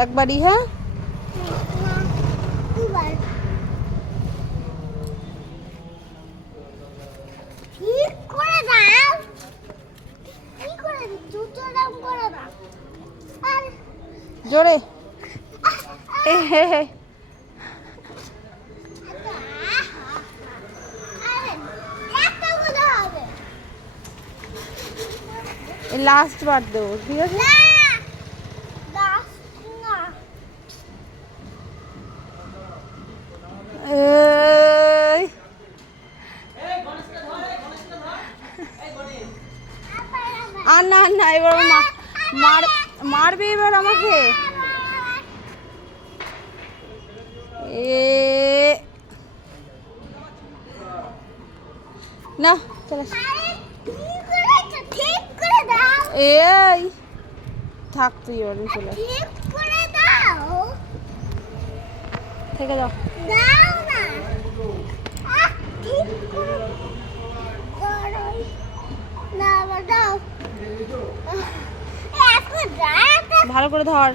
একবারই, হ্যাঁ? জোরে লাস্ট বার দেবো, ঠিক আছে? আর না না, এবার মারবে এবার আমাকে। না চলে এই থাক, তুই এবার চলে থেকে যাও। ভালো করে ধর।